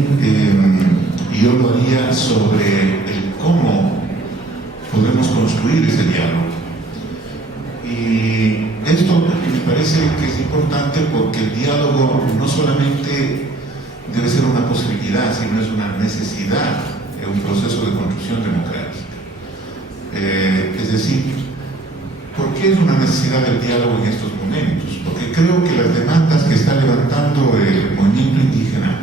bien, yo lo haría sobre el cómo podemos construir ese diálogo. Y esto me parece que es importante porque el diálogo no solamente debe ser una posibilidad, sino es una necesidad en un proceso de construcción democrática. Es decir, ¿por qué es una necesidad del diálogo en estos momentos? Porque creo que las demandas que está levantando el movimiento indígena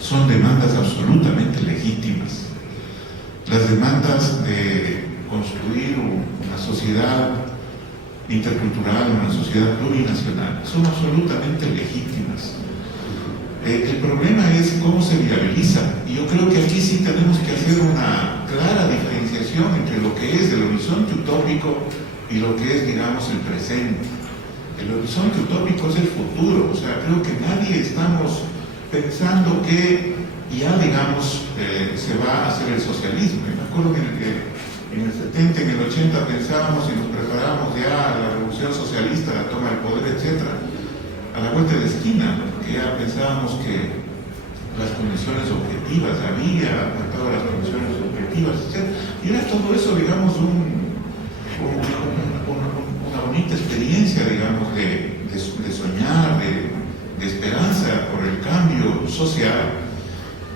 son demandas absolutamente legítimas. Las demandas de construir una sociedad intercultural, una sociedad plurinacional, son absolutamente legítimas. El problema es cómo se viabiliza, y yo creo que aquí sí tenemos que hacer una clara diferenciación entre lo que es el horizonte utópico y lo que es, digamos, el presente. El horizonte utópico es el futuro, o sea, creo que nadie estamos pensando que ya, digamos, se va a hacer el socialismo. Me acuerdo que en el 70, en el 80 pensábamos y nos preparábamos ya a la revolución socialista, la toma del poder, etc. A la vuelta de la esquina, porque ya pensábamos que las condiciones objetivas, había todas las condiciones objetivas, etc. Y era todo eso, digamos, una bonita experiencia, digamos, de soñar, de esperanza por el cambio social,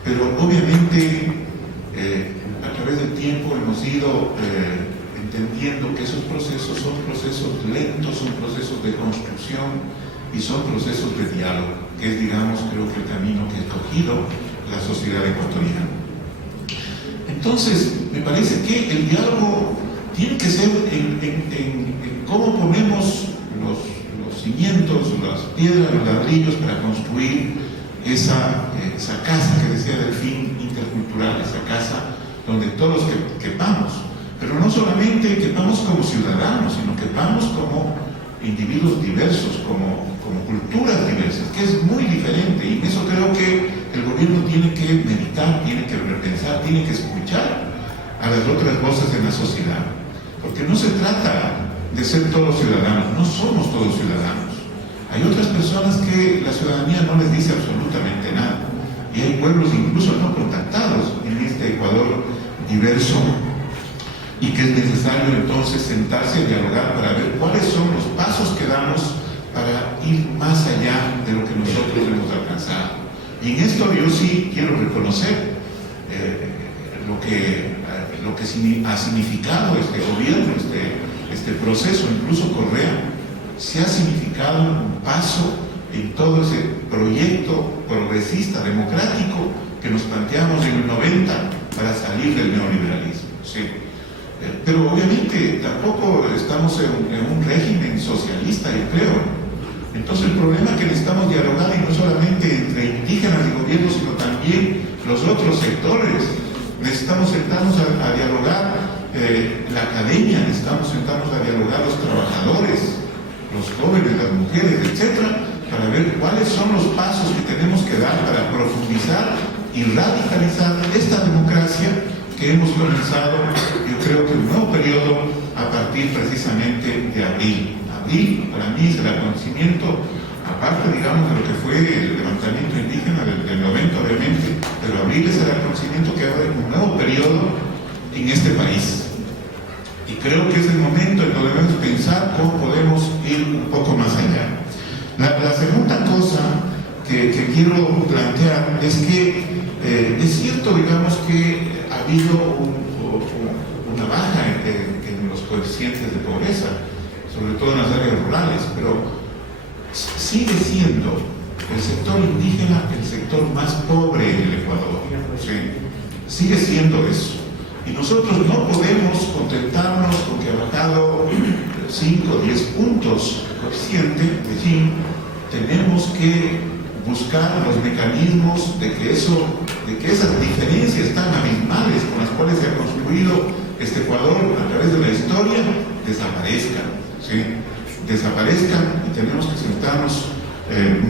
pero obviamente a través del tiempo hemos ido entendiendo que esos procesos son procesos lentos, son procesos de construcción y son procesos de diálogo, que es, digamos, creo que el camino que ha escogido la sociedad ecuatoriana. Entonces, me parece que el diálogo tiene que ser en cómo ponemos los cimientos, las piedras, los ladrillos para construir esa casa que decía Delfín, intercultural, esa casa donde todos quepamos, pero no solamente quepamos como ciudadanos, sino quepamos como individuos diversos, como culturas diversas, que es muy diferente, y en eso creo que el gobierno tiene que meditar, tiene que repensar, tiene que escuchar a las otras voces en la sociedad, porque no se trata de ser todos ciudadanos, no somos todos ciudadanos. Hay otras personas que la ciudadanía no les dice absolutamente nada, y hay pueblos incluso no contactados en este Ecuador diverso, y que es necesario entonces sentarse a dialogar para ver cuáles son los pasos que damos para ir más allá de lo que nosotros hemos alcanzado. Y en esto yo sí quiero reconocer lo que ha significado este gobierno, este proceso, incluso Correa, se ha significado un paso en todo ese proyecto progresista, democrático, que nos planteamos en el 90 para salir del neoliberalismo. ¿Sí? Pero obviamente tampoco estamos en un régimen socialista, yo creo. Entonces el problema es que necesitamos dialogar, y no solamente entre indígenas y gobiernos, sino también los otros sectores. Necesitamos sentarnos a dialogar la academia, necesitamos sentarnos a dialogar los trabajadores, los jóvenes, las mujeres, etcétera, para ver cuáles son los pasos que tenemos que dar para profundizar y radicalizar esta democracia que hemos comenzado, yo creo que un nuevo periodo a partir precisamente de abril. Abril para mí es el acontecimiento, aparte, digamos, de lo que fue el levantamiento indígena del 90, obviamente, pero abril es el acontecimiento que abre un nuevo periodo en este país. Y creo que es el momento en donde debemos pensar cómo podemos ir un poco más allá. La segunda cosa que quiero plantear es que es cierto, digamos, que ha habido una baja en los coeficientes de pobreza, sobre todo en las áreas rurales, pero sigue siendo el sector indígena el sector más pobre en el Ecuador. ¿Sí? Sigue siendo eso. Y nosotros no podemos contentarnos con que ha bajado 5 o 10 puntos el coeficiente de Gini. Tenemos que buscar los mecanismos de que esas diferencias tan abismales con las cuales se ha construido este Ecuador a través de la historia desaparezcan. ¿Sí? Desaparezcan, y tenemos que sentarnos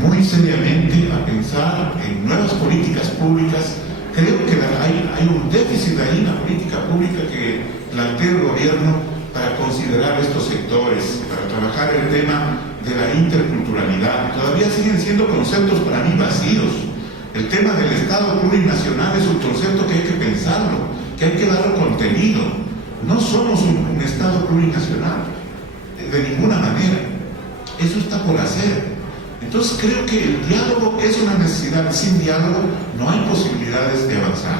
muy seriamente a pensar en nuevas políticas públicas. Creo que hay un déficit ahí en la política pública que plantea el gobierno para considerar estos sectores, para trabajar el tema de la interculturalidad. Todavía siguen siendo conceptos para mí vacíos. El tema del Estado plurinacional es un concepto que hay que pensarlo, que hay que darle contenido. No somos un Estado plurinacional, de ninguna manera. Eso está por hacer. Entonces creo que el diálogo es una necesidad. Sin diálogo no hay posibilidades de avanzar.